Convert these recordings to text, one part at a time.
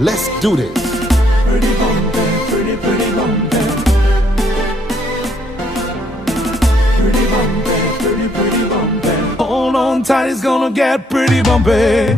Let's do this. Pretty bumpy, pretty bumpy. Pretty bumpy, pretty bumpy. Hold on tight, it's gonna get pretty bumpy.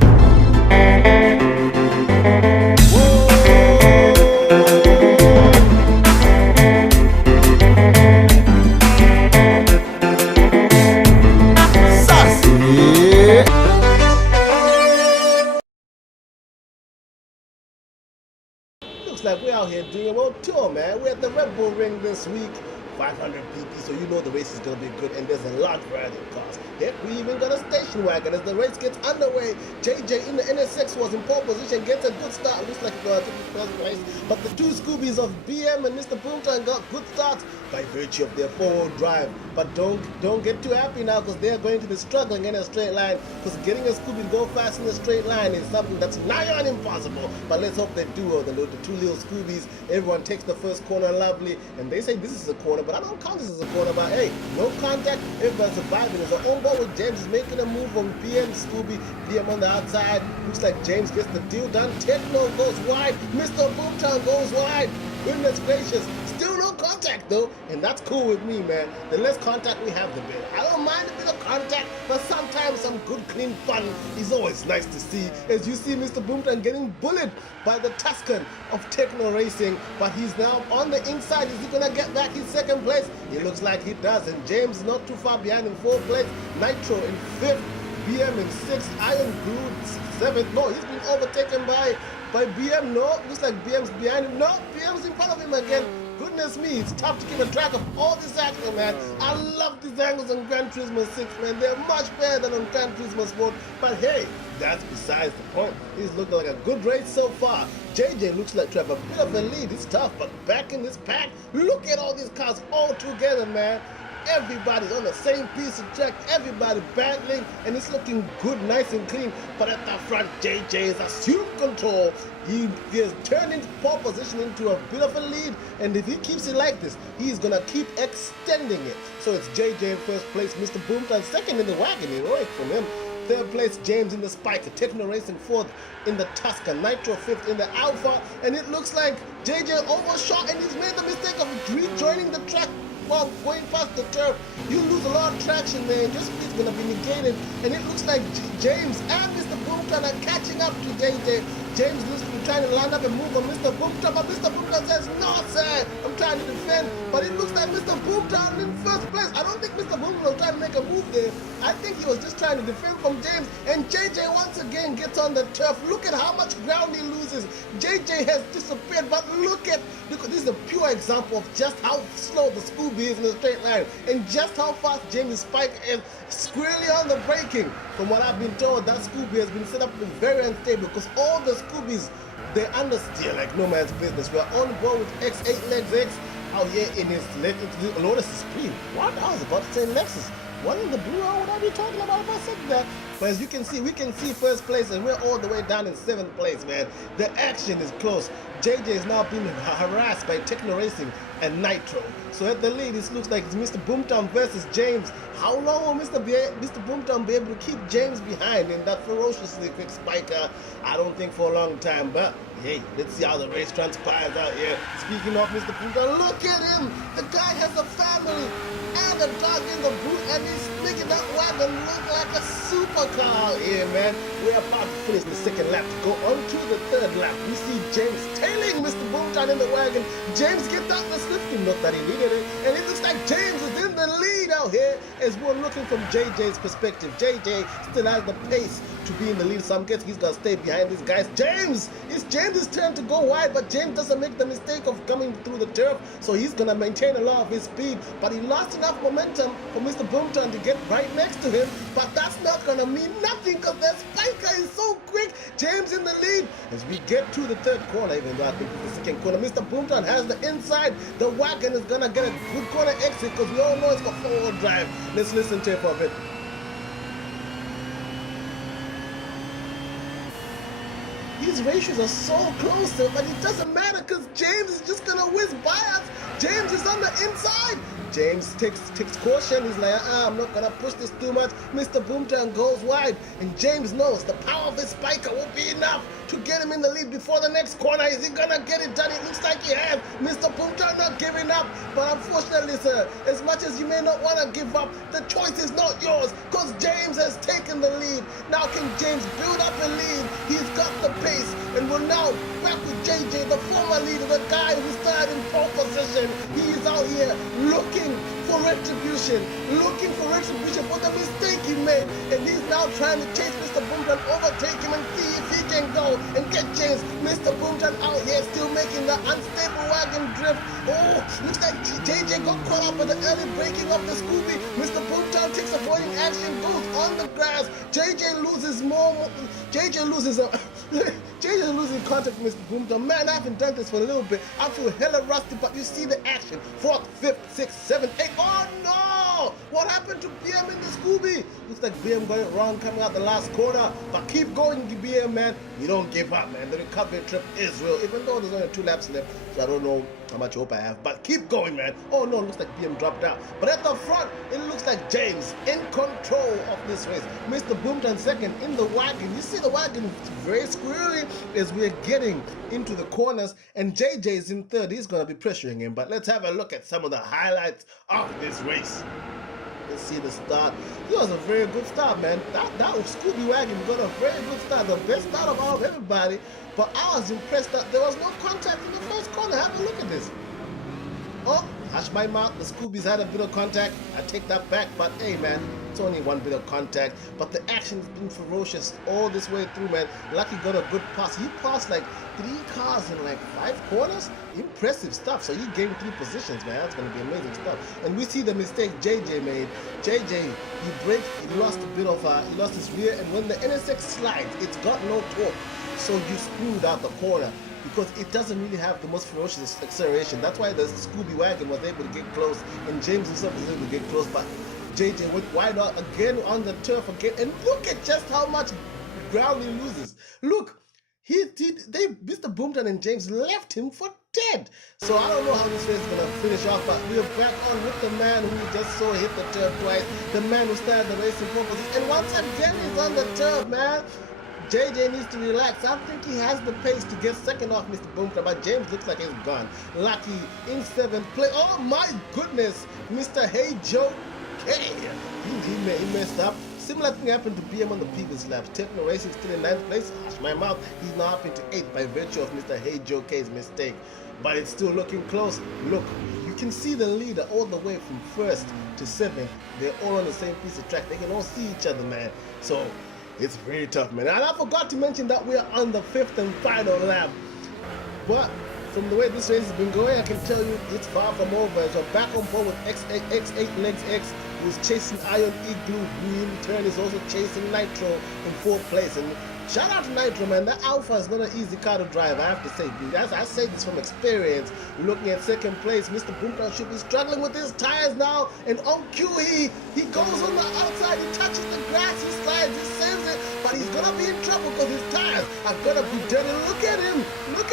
Looks like we're out here doing a world tour, man. We're at the Red Bull Ring this week. 500 pp, so you know the race is going to be good, and there's a lot of riding cars. Heck, we even got a station wagon as the race gets underway. JJ in the NSX was in pole position, gets a good start. Looks like he's going to take the first place, but the two Scoobies of BM and Mr. Boomtown got good starts by virtue of their forward drive. But don't get too happy now, because they're going to be struggling in a straight line, because getting a Scooby to go fast in a straight line is something that's nigh on impossible. But let's hope they do. The two little Scoobies, everyone takes the first corner lovely, and they say this is a corner, but I don't count this as a corner. But hey, no contact, everybody's surviving. There's an on board with James is making a move on BM Scooby. BM on the outside. Looks like James gets the deal done. Techno goes wide. Mr. Boomtown goes wide. Goodness gracious. Still no contact though, and that's cool with me, man. The less contact we have, the better. I don't mind a bit of contact, but sometimes some good clean fun is always nice to see. As you see Mr. Boomtown getting bullied by the Tuscan of Techno Racing, but he's now on the inside. Is he gonna get back his second place? It looks like he does, and James not too far behind in fourth place. Nitro in fifth, BM in sixth, Iron Glue seventh. No, he's been overtaken by BM. No, looks like BM's behind him. No, BM's in front of him again. Goodness me, it's tough to keep a track of all this action, man. I love these angles on Gran Turismo 6, man. They're much better than on Gran Turismo Sport. But hey, that's besides the point. He's looking like a good race so far. JJ looks like to have a bit of a lead. It's tough, but back in this pack, look at all these cars all together, man. Everybody's on the same piece of track, everybody battling, and it's looking good, nice and clean. But at the front, JJ has assumed control. He has turned into pole position into a bit of a lead, and if he keeps it like this, he's gonna keep extending it. So it's JJ in first place, Mr. Boomtown second in the wagon, heroic from him. Third place, James in the Spiker, Techno Racing fourth in the Tuscan, Nitro fifth in the Alpha, and it looks like JJ overshot and he's made the mistake of rejoining the track while going past the turf. You lose a lot of traction there, and your speed's gonna be negated, and it looks like James and Mr. Boomtown are catching up to JJ. James looks to be trying to line up and move on Mr. Boomtown, but Mr. Boomtown says, no sir, I'm trying to defend, but it looks like Mr. Boomtown in first place. I don't think Mr. Boomtown was trying to make a move there. I think he was just trying to defend from James, and JJ once again gets on the turf. Look at how much ground he loses. JJ has disappeared, but look, this is a pure example of just how slow the Scooby is in a straight line, and just how fast James Spiker is squarely on the braking. From what I've been told, that Scooby has been set up to be very unstable, because all the Scoobies, they understeer like no man's business. We're on board with X8 Legs X out here in his Lotus Supreme. What? I was about to say Lexus. What in the blue hole would I be talking about if I said that? But as you can see, we can see first place, and we're all the way down in seventh place, man. The action is close. JJ is now being harassed by Techno Racing and Nitro. So at the lead, this looks like it's Mr. Boomtown versus James. How long will Mr. Boomtown be able to keep James behind in that ferociously quick Spiker? I don't think for a long time, but hey, let's see how the race transpires out here. Speaking of Mr. Boomtown, look at him! The guy has a family and a dog in the boot, and he's making that wagon look like a supercar out here, man. We're about to finish the second lap to go on to the third lap. We see James tailing Mr. Boomtown in the wagon. James gets out the slipstream, not that he needed it, and it looks like James is in the lead out here as we're looking from JJ's perspective. JJ still has the pace to be in the lead. Some guess he's gonna stay behind these guys. It's James's turn to go wide, but James doesn't make the mistake of coming through the turf, so he's gonna maintain a lot of his speed. But he lost enough momentum for Mr. Boomtown to get right next to him, but that's not gonna mean nothing because their Spiker is so quick. James in the lead as we get to the third corner, even though I think it's the second corner. Mr. Boomtown has the inside. The wagon is gonna get a good corner exit because we all know it's got forward drive. Let's listen to it for a bit. These ratios are so close, but it doesn't matter because James is just gonna whiz by us. James is on the inside. James takes caution. He's like, I'm not gonna push this too much. Mr. Boomtown goes wide, and James knows the power of his spiker will be enough to get him in the lead before the next corner. Is he gonna get it done? It looks like he has. Mr. Boomtown not giving up, but unfortunately, sir, as much as you may not want to give up, the choice is not yours because James has taken the lead. Now can James build up a lead? He's got the pace, and we're now back with JJ, the former leader, the guy who started in pole position. He is out here looking for retribution for the mistake he made, and he's now trying to chase Mr. Boomtown, overtake him and see if he can go and get James. Mr. Boomtown out here still making the unstable wagon drift. Oh, looks like JJ got caught up with the early breaking of the Scooby. Mr. Boomtown takes avoiding action, goes on the grass. JJ loses contact with Mr. Boomtown. Man, I haven't done this for a little bit. I feel hella rusty, but you see the action. 4th, 5th, 6th, 7th, 8th. Oh no! What happened to BM in the Scooby? Looks like BM got it wrong coming out the last corner. But keep going, BM, man. You don't give up, man. The recovery trip is real, even though there's only 2 laps left. So I don't know how much hope I have. But keep going, man. Oh no, looks like BM dropped out. But at the front, it looks like James in control of this race. Mr. Boomtown second in the wagon. You see the wagon very squirrely as we're getting into the corners, and JJ is in third. He's going to be pressuring him. But let's have a look at some of the highlights of this race. Let's see the start. It was a very good start, man. That Scooby wagon got a very good start. The best start of all of everybody. But I was impressed that there was no contact in the first corner. Have a look at this. Oh, hush my mouth. The Scoobies had a bit of contact. I take that back. But hey, man, it's only one bit of contact. But the action's been ferocious all this way through, man. Lucky got a good pass. He passed like 3 cars in like 5 corners. Impressive stuff. So he gained 3 positions, man. That's going to be amazing stuff. And we see the mistake JJ made. JJ, he lost a bit of, he lost his rear. And when the NSX slides, it's got no torque. So you screwed out the corner, because it doesn't really have the most ferocious acceleration. That's why the Scooby wagon was able to get close, and James himself was able to get close, but JJ went wide out again on the turf again, and look at just how much ground he loses. Look, Mr. Boomtown and James left him for dead. So I don't know how this race is gonna finish off, but we're back on with the man who we just saw hit the turf twice, the man who started the race in pole position, and once again he's on the turf, man. JJ needs to relax. I think he has the pace to get second off Mr. Boomtown, but James looks like he's gone. Lucky in 7th place. Oh my goodness, Mr. Hey Joe K. He messed up. Similar thing happened to BM on the previous laps. Techno Racing still in 9th place. Hush my mouth. He's now up into 8th by virtue of Mr. Hey Joe K's mistake. But it's still looking close. Look, you can see the leader all the way from 1st to 7th. They're all on the same piece of track. They can all see each other, man. So it's really tough, man. And I forgot to mention that we are on the 5th and final lap. But from the way this race has been going, I can tell you it's far from over. So back on board with X8 Legs X, who's chasing Iron Igloo, who in turn is also chasing Nitro in 4th place. And shout out to Nitro, man. That Alpha is not an easy car to drive, I have to say. I say this from experience. Looking at 2nd place, Mr. Boomtown should be struggling with his tires now. And on cue, he goes on the outside, he touches the grass, he slides, he saves it. But he's going to be in trouble because his tires are going to be dirty. Look at him, look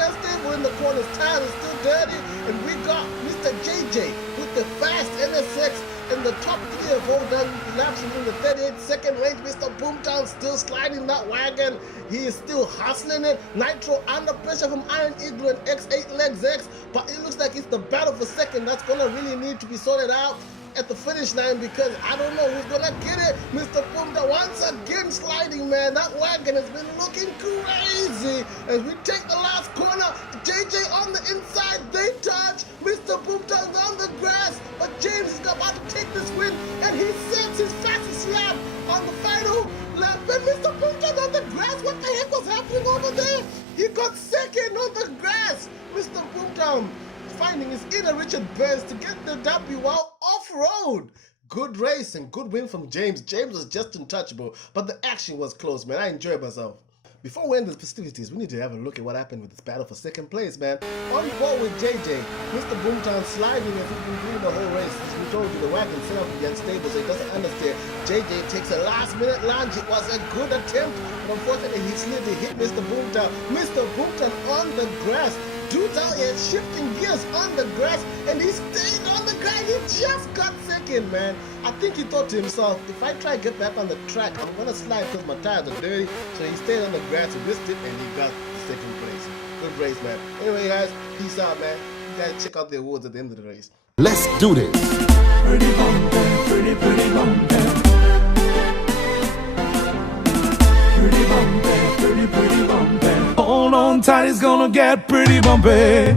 how stable in the corner. His tires are still dirty. And we got Mr. JJ with the fast NSX. In the top 3 of all done laps in the 38-second range. Mr. Boomtown still sliding that wagon. He is still hustling it. Nitro under pressure from Iron Eagle and X8 Legs X. But it looks like it's the battle for second. That's going to really need to be sorted out at the finish line, because I don't know who's gonna get it. Mr. Boomtown once again sliding, man. That wagon has been looking crazy. As we take the last corner, JJ on the inside, they touch. Mr. Boomtown's on the grass, but James is about to take this win, and he sets his fastest lap on the final lap. And Mr. Boomtown's on the grass. What the heck was happening over there? He got second on the grass. Mr. Boomtown finding his inner Richard Burns to get the W while off-road. Good race and good win from James. James was just untouchable, but the action was close, man. I enjoyed myself. Before we end the festivities, we need to have a look at what happened with this battle for second place, man. On board with JJ, Mr. Boomtown sliding as he's been doing the whole race. As we told you, the wagon set up against stable, so he doesn't understand. JJ takes a last-minute lunge. It was a good attempt, but unfortunately he slid to hit Mr. Boomtown. Mr. Boomtown on the grass. Dude's out here shifting gears on the grass, and he stayed on the grass. He just got second, man. I think he thought to himself, if I try to get back on the track, I'm going to slide because my tires are dirty. So he stayed on the grass, he risked it, and he got second place. Good race, man. Anyway, guys, peace out, man. You guys check out the awards at the end of the race. Let's do this. Pretty bumpin', pretty bumpin'. Pretty bumpin', pretty bumpin'. Hold on tight, it's gonna get pretty bumpy.